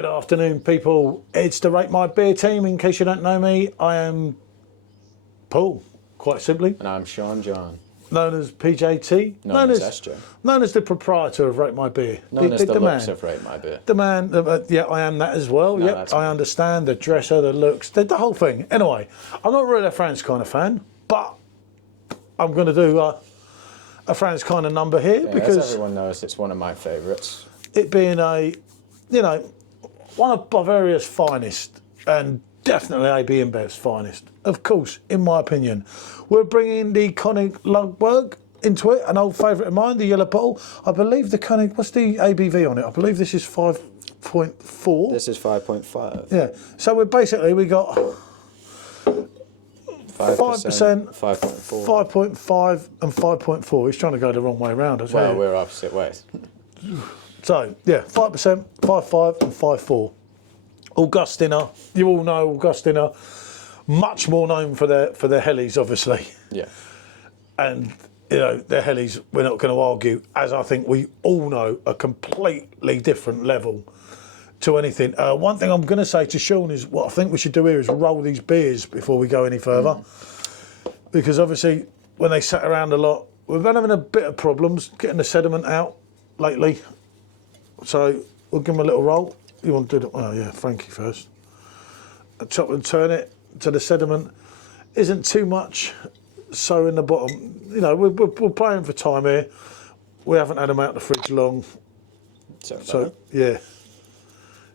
Good afternoon, people. It's the Rate My Beer team. In case you don't know me, I am Paul, quite simply. And I'm Sean John. Known as PJT. Known as SJ. Known as the proprietor of Rate My Beer. Known as the looks of Rate My Beer. The man, yeah, I am that as well. No, yep, I understand the dresser, the looks, the whole thing. Anyway, I'm not really a Franziskaner fan, but I'm going to do a Franziskaner number here because as everyone knows, it's one of my favourites. It being a, you know, one of Bavaria's finest and definitely AB InBev's finest. Of course, in my opinion. We're bringing the KONIG LUGWID into it, an old favourite of mine, the yellow bottle. I believe the KONIG, what's the ABV on it? I believe this is 5.4. This is 5.5. Yeah, so we got 5%, 5%, 5.4. 5.5 and 5.4. He's trying to go the wrong way around as well. Well, we're opposite ways. So, yeah, 5%, 5.5 and 5.4. AUGUSTINER, you all know AUGUSTINER, much more known for their helis, obviously. Yeah. And, you know, their helis, we're not going to argue, as I think we all know, a completely different level to anything. One thing I'm going to say to Sean is what I think we should do here is roll these beers before we go any further. Because obviously, when they sat around a lot, we've been having a bit of problems getting the sediment out lately. So we'll give them a little roll. You want to do it? Oh yeah, Frankie first. Chop and turn it to the sediment. Isn't too much. So in the bottom, you know, we're playing for time here. We haven't had them out the fridge long. So yeah,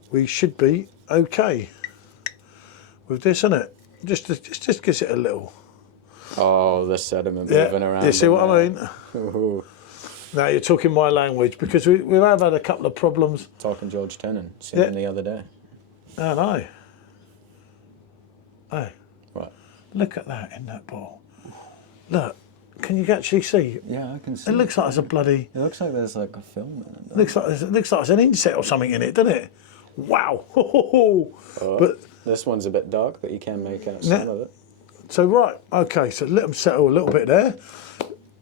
we should be okay with this, isn't it? Just gives it a little. Oh, the sediment moving around. You see what I mean? Ooh. Now you're talking my language because we have had a couple of problems. Talking George Tennant, seen him the other day. I know. Hey. What? Look at that in that bottle. Look, can you actually see? Yeah, I can see. It looks like there's a bloody. It looks like there's like a film in it. Looks like there's an insect or something in it, doesn't it? Wow. But this one's a bit dark, but you can make out some of it. So right, okay. So let them settle a little bit there.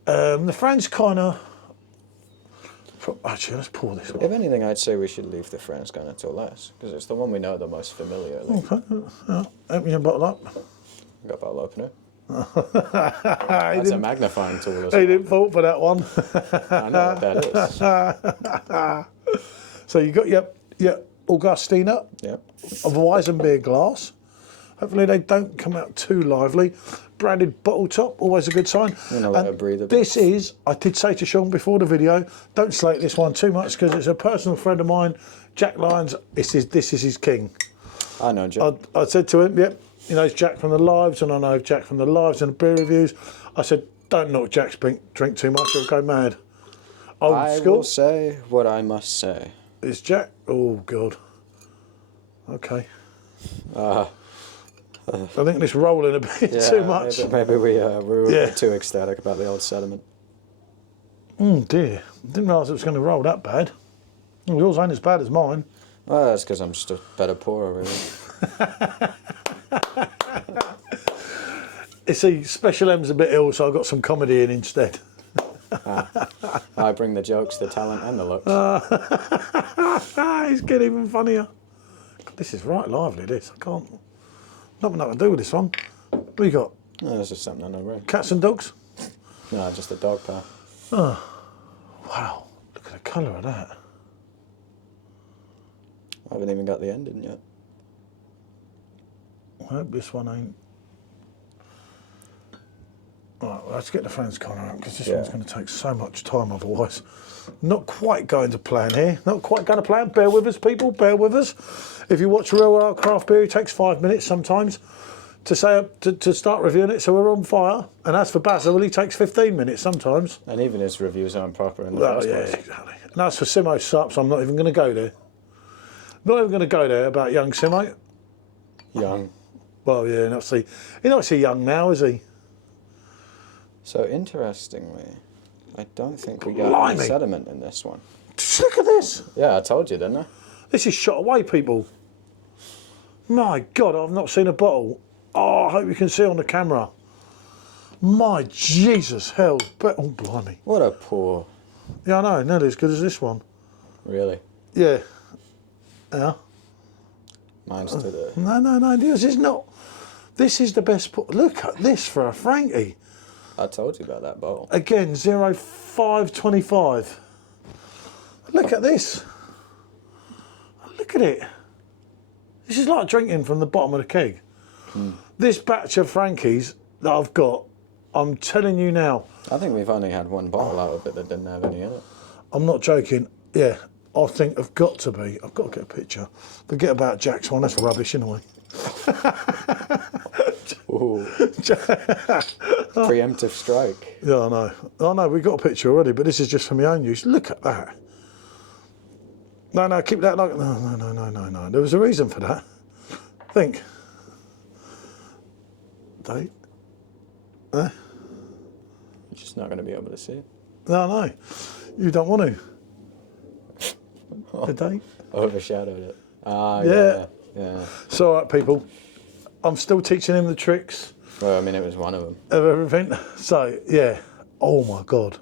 The Franziskaner. Actually, let's pour this one. If anything, I'd say we should leave the Franziskaner till last, because it's the one we know the most familiarly. Okay. Open your bottle up. Got a bottle opener. That's a magnifying tool as well. He didn't fall for that one. I know what that is. So you got your AUGUSTINER of Weissbier glass. Hopefully they don't come out too lively. Branded bottle top, always a good sign. Let it breathe a bit. This is, I did say to Sean before the video, don't slate this one too much because it's a personal friend of mine, Jack Lyons. This is his king. I know Jack. I said to him, yep, he knows Jack from the lives, and I know Jack from the lives and the beer reviews. I said, don't knock Jack's drink too much, he'll go mad. I will say what I must say. Is Jack? Oh, God. Okay. I think this rolling a bit too much. Maybe we were a bit too ecstatic about the old sediment. Oh dear, didn't realise it was going to roll that bad. Well, yours ain't as bad as mine. Well, that's because I'm just a better pourer, really. You see, Special M's a bit ill, so I got some comedy in instead. I bring the jokes, the talent, and the looks. He's getting even funnier. God, this is right lively. This I can't. Nothing I can do with this one. What you got? No, it's just something I know, really. Cats and dogs? No, just a dog pal. Oh, wow. Look at the colour of that. I haven't even got the ending yet. I hope this one ain't. Right, well, let's get the Franziskaner out because this one's going to take so much time otherwise. Not quite going to plan here. Not quite going to plan. Bear with us, people. Bear with us. If you watch Real Craft Beer, it takes 5 minutes sometimes to start reviewing it, so we're on fire. And as for Basil, well, he takes 15 minutes sometimes. And even his reviews aren't proper in the first place. Exactly. And as for Simo Sups, I'm not even going to go there. Not even going to go there about young Simo. Young. Well, yeah, he's not so young now, is he? So interestingly, I don't think we got any sediment in this one. Look at this. Yeah, I told you, didn't I? This is shot away, people. My God, I've not seen a bottle. Oh, I hope you can see on the camera. My Jesus, hell. Oh, blimey. What a pour. Yeah, I know, nearly as good as this one. Really? Yeah. Yeah. Mine's to the... No, this is not. This is the best. Look at this for a Frankie. I told you about that bottle. Again, 0525. Look at this. Look at it. This is like drinking from the bottom of the keg. This batch of Frankies that I've got, I'm telling you now. I think we've only had one bottle out of it that didn't have any in it. I'm not joking. Yeah, I think I've got to be. I've got to get a picture. Forget about Jack's one. That's rubbish, anyway. Ooh. Preemptive strike. Yeah, I know. I know, we got a picture already, but this is just for my own use. Look at that. No, keep that like... No. There was a reason for that. Think. Date. You're just not going to be able to see it. No. You don't want to. The date. Overshadowed it. Yeah. Yeah. It's all right, people. I'm still teaching him the tricks. Well, I mean, it was one of them. Of everything. So, yeah. Oh, my God.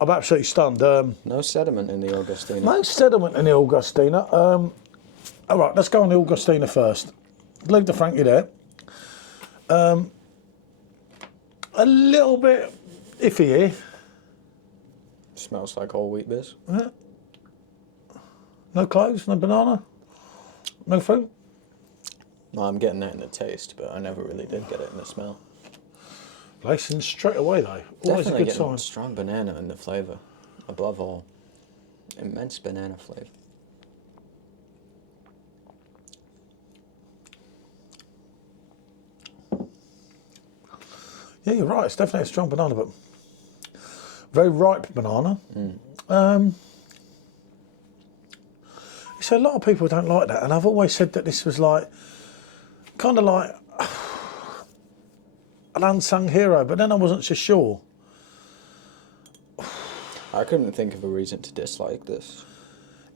I'm absolutely stunned. No sediment in the Augustiner. No sediment in the Augustiner. All right, let's go on the Augustiner first. Leave the Frankie there. A little bit iffy here. Smells like whole wheat beers. Yeah. No cloves, no banana, no fruit. No, I'm getting that in the taste, but I never really did get it in the smell. Lacing straight away though. Always Definitely a good getting sign. strong banana in the flavour. Above all, immense banana flavour. Yeah, you're right. It's definitely a strong banana, but very ripe banana. So a lot of people don't like that, and I've always said that this was like, kind of like an unsung hero, but then I wasn't so sure. I couldn't think of a reason to dislike this.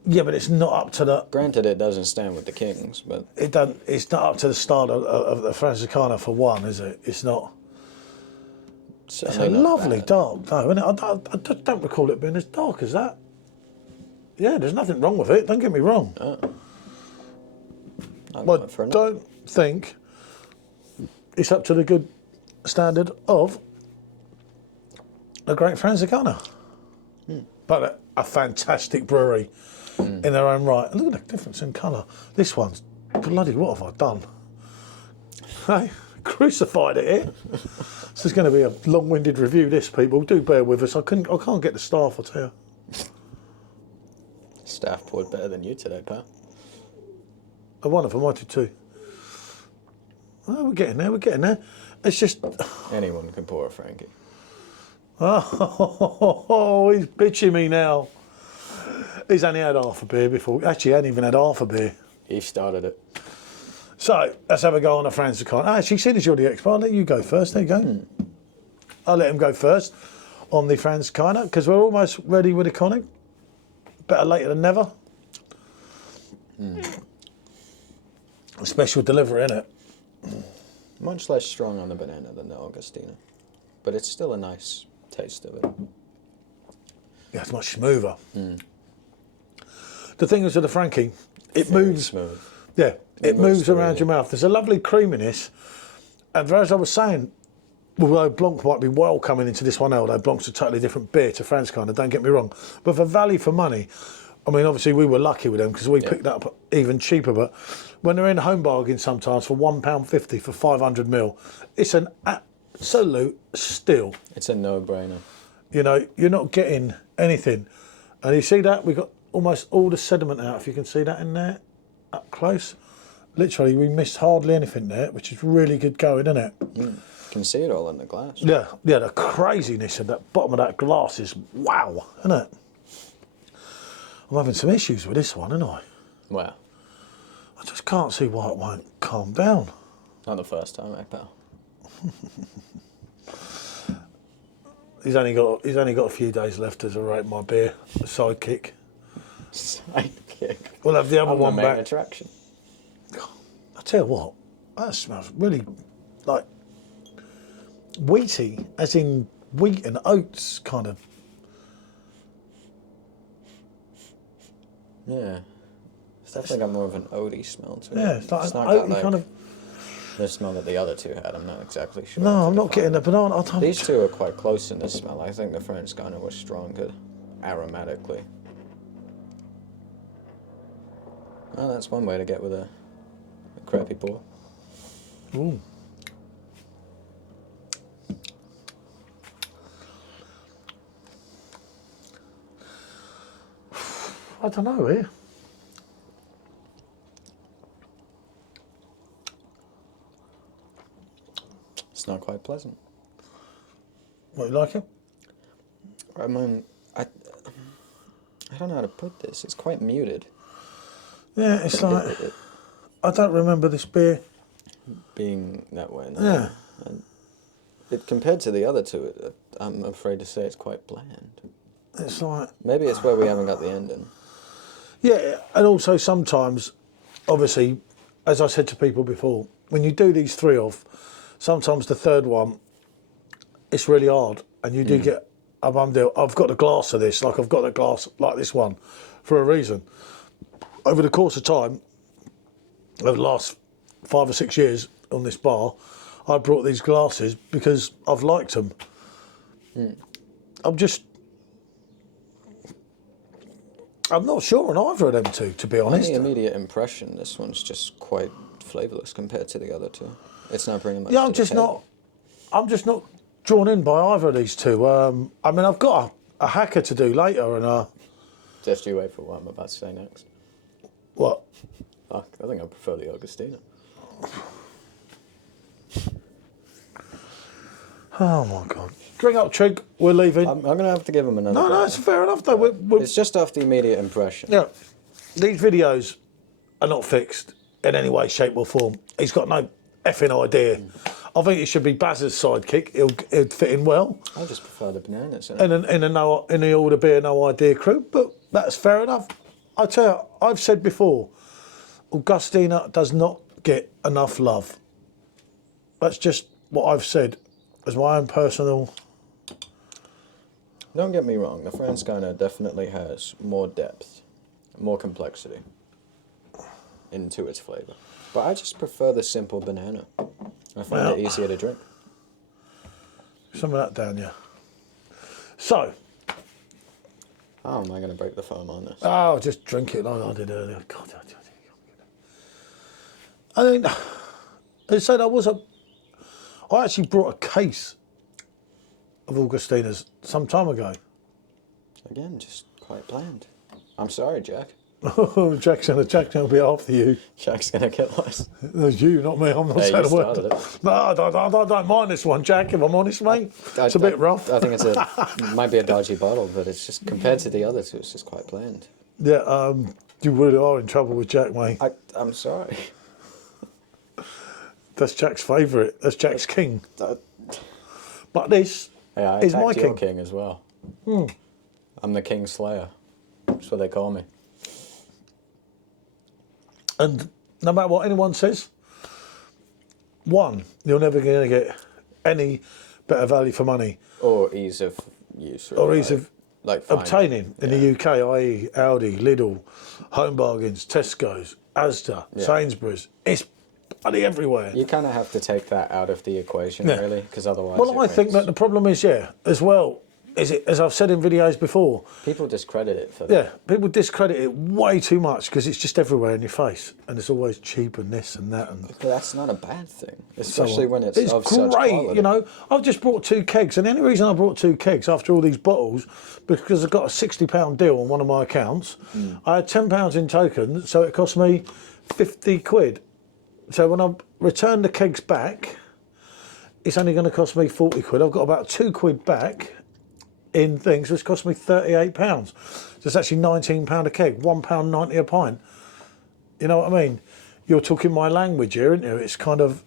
Yeah, but it's not up to the. Granted, it doesn't stand with the Kings, but It doesn't. It's not up to the style of the Franziskaner for one, is it? It's not. It's a lovely dark though, isn't it? I just don't recall it being as dark as that. Yeah, there's nothing wrong with it. Don't get me wrong. I don't think it's up to the good standard of a great Franziskaner. But a fantastic brewery in their own right. Look at the difference in colour. This one's bloody. What have I done? Hey, crucified it here. This is going to be a long-winded review. This, people, do bear with us. I can't get the staff. I tell you. Staff poured better than you today, pal. One of them, I did too. Oh, we're getting there. It's just... Anyone can pour a Frankie. Oh, he's bitching me now. He's only had half a beer before. Actually, he hadn't even had half a beer. He started it. So, let's have a go on a Franziskaner. Actually, seeing as you're the expert, I'll let you go first. There you go. I'll let him go first on the Franziskaner, because we're almost ready with the KONIG. Better later than never. A special delivery, innit? Much less strong on the banana than the Augustiner, but it's still a nice taste of it. Yeah, it's much smoother. The thing is with the Frankie, it moves smooth. Yeah, it moves around really. your mouth. There's a lovely creaminess, and as I was saying, although Blanc might be well coming into this one, although Blanc's a totally different beer to Franziskaner, don't get me wrong. But for value for money, I mean, obviously we were lucky with them because we picked up even cheaper. But when they're in home bargains sometimes for £1.50 for 500ml, it's an absolute steal. It's a no-brainer. You know, you're not getting anything. And you see that? We got almost all the sediment out, if you can see that in there, up close. Literally, we missed hardly anything there, which is really good going, isn't it? You can see it all in the glass. Yeah, the craziness of that bottom of that glass is wow, isn't it? I'm having some issues with this one, aren't I? Well, I just can't see why it won't calm down. not the first time, pal. He's only got a few days left as a rate my beer, a sidekick. Sidekick. We'll have the other I'm one the main back. attraction. I tell you what, that smells really like wheaty, as in wheat and oats kind of. Yeah. It's definitely got more of an oaty smell to it. Yeah, it's like an not oaty got kind of. the smell that the other two had. I'm not exactly sure. No, how to I'm not getting the define it. banana. I don't. These two are quite close in this smell. I think the Franziskaner was stronger aromatically. Well, that's one way to get with a crappy pour. Ooh. I don't know here. It's not quite pleasant. What, you like it? I mean, I don't know how to put this. It's quite muted. Yeah, it's like I don't remember this beer Being that way. No. Yeah. And compared to the other two, I'm afraid to say it's quite bland. It's like Maybe it's where we haven't got the ending. yeah, and also sometimes, obviously, as I said to people before, when you do these three off, sometimes the third one, it's really hard, and you do get a bum deal. I've got a glass of this, like I've got a glass like this one, for a reason. Over the course of time, over the last 5 or 6 years on this bar, I brought these glasses because I've liked them. I'm not sure on either of them two, to be On honest. the immediate impression, this one's just quite flavourless compared to the other two. It's not bringing much Yeah, to I'm the just table. not drawn in by either of these two. I mean, I've got a hacker to do later, and Just you wait for what I'm about to say next. what? I think I prefer the Augustiner. Oh my God! Drink up, Trig. We're leaving. I'm going to have to give him another No, go. it's fair enough though. It's just off the immediate impression. Yeah, these videos are not fixed in any way, shape, or form. He's got no effing idea. I think it should be Baz's sidekick. He'd fit in well. I just prefer the bananas. In the All the Beer No Idea crew, but that's fair enough. I tell you, I've said before, Augustiner does not get enough love. That's just what I've said as my own personal. Don't get me wrong, the Franziskaner definitely has more depth, more complexity into its flavour. But I just prefer the simple banana. I find it easier to drink. Some of that down, yeah. So, How am I going to break the foam on this? oh, just drink it like I did earlier. God, I mean, they said I actually brought a case of Augustiners some time ago. Again, just quite bland. I'm sorry, Jack. Oh, Jack's gonna be after you. Jack's going to kill us. That's you, not me. I'm not Hey, saying you a word. started it. No, I don't mind this one, Jack, if I'm honest, mate. It's a bit rough. I think it might be a dodgy bottle, but it's just, compared to the other two, it's just quite bland. Yeah, you really are in trouble with Jack, mate. I'm sorry. That's Jack's favourite. That's Jack's king. But this Yeah, I is my attacked your king. king as well. I'm the King Slayer. That's what they call me. And no matter what anyone says, one, you're never going to get any better value for money Or ease of use. or ease of like finding. obtaining in the UK, i.e. Aldi, Lidl, Home Bargains, Tesco's, Asda, Sainsbury's. It's bloody everywhere. You kind of have to take that out of the equation, Yeah. really, because otherwise. Well, I think that the problem is, as well, is it, as I've said in videos before, people discredit it for that. people discredit it way too much because it's just everywhere in your face and it's always cheap and this and that. And But that's not a bad thing, especially when it's of great, such quality. you know. I've just brought 2 kegs, and the only reason I brought 2 kegs after all these bottles, because I got a £60 deal on one of my accounts. I had £10 in tokens, so it cost me 50 quid. So when I return the kegs back, it's only going to cost me 40 quid. I've got about 2 quid back in things, which cost me £38. So it's actually £19 a keg, £1.90 a pint. You know what I mean? You're talking my language here, aren't you? It's kind of,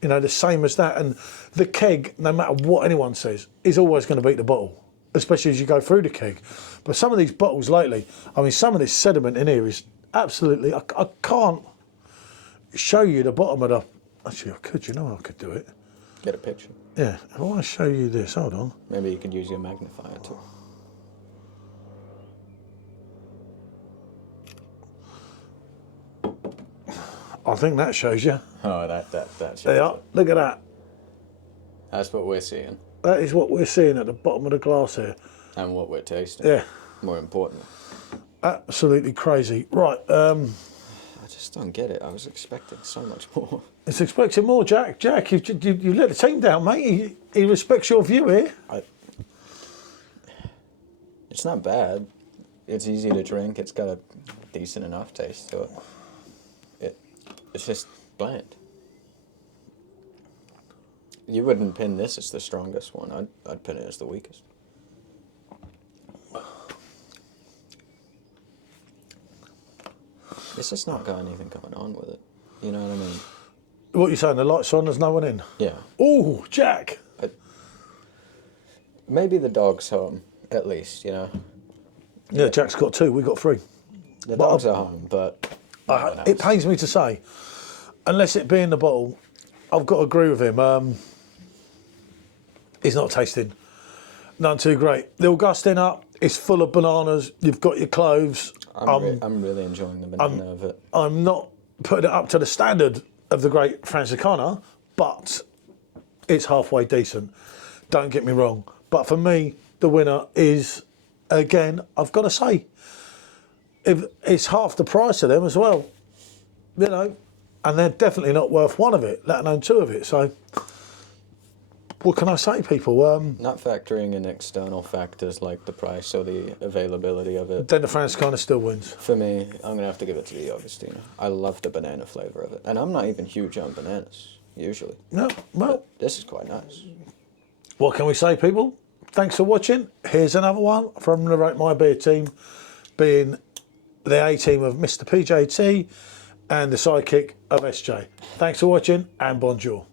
you know, the same as that. And the keg, no matter what anyone says, is always going to beat the bottle, especially as you go through the keg. But some of these bottles lately, I mean, some of this sediment in here is absolutely, I can't show you the bottom of the, actually I could, you know I could do it. Get a picture. Yeah, if I show you this, hold on. Maybe you could use your magnifier too. I think that shows you. Oh, that shows There you are. it. Look at that. That's what we're seeing. That is what we're seeing at the bottom of the glass here. And what we're tasting. Yeah. More important. Absolutely crazy. Right. I just don't get it. I was expecting so much more. It's expecting more, Jack. Jack, you let the team down, mate. He respects your view here. It's not bad. It's easy to drink. It's got a decent enough taste to it. It's just bland. You wouldn't pin this as the strongest one. I'd pin it as the weakest. It's just not got anything going on with it. You know what I mean? What are you saying? The light's on, there's no one in? Yeah. Oh, Jack. Maybe the dog's home, at least, you know? Yeah, Jack's got 2, we got 3. The dogs are home, but no one else. It pains me to say, unless it be in the bottle, I've got to agree with him. He's not tasting none too great. The Augustiner is full of bananas. You've got your cloves. I'm really enjoying the banana of it. I'm not putting it up to the standard of the great Franziskaner, but it's halfway decent. Don't get me wrong. But for me, the winner is, again, I've got to say, if it's half the price of them as well, you know, and they're definitely not worth 1 of it, let alone 2 of it. So, what can I say, people? Not factoring in external factors like the price or the availability of it. Then the Franziskaner still wins. For me, I'm going to have to give it to the Augustiner. I love the banana flavour of it. And I'm not even huge on bananas, usually. No, well, But this is quite nice. what can we say, people? Thanks for watching. Here's another one from the Rate My Beer team, being the A-team of Mr. PJT and the sidekick of SJ. Thanks for watching, and bonjour.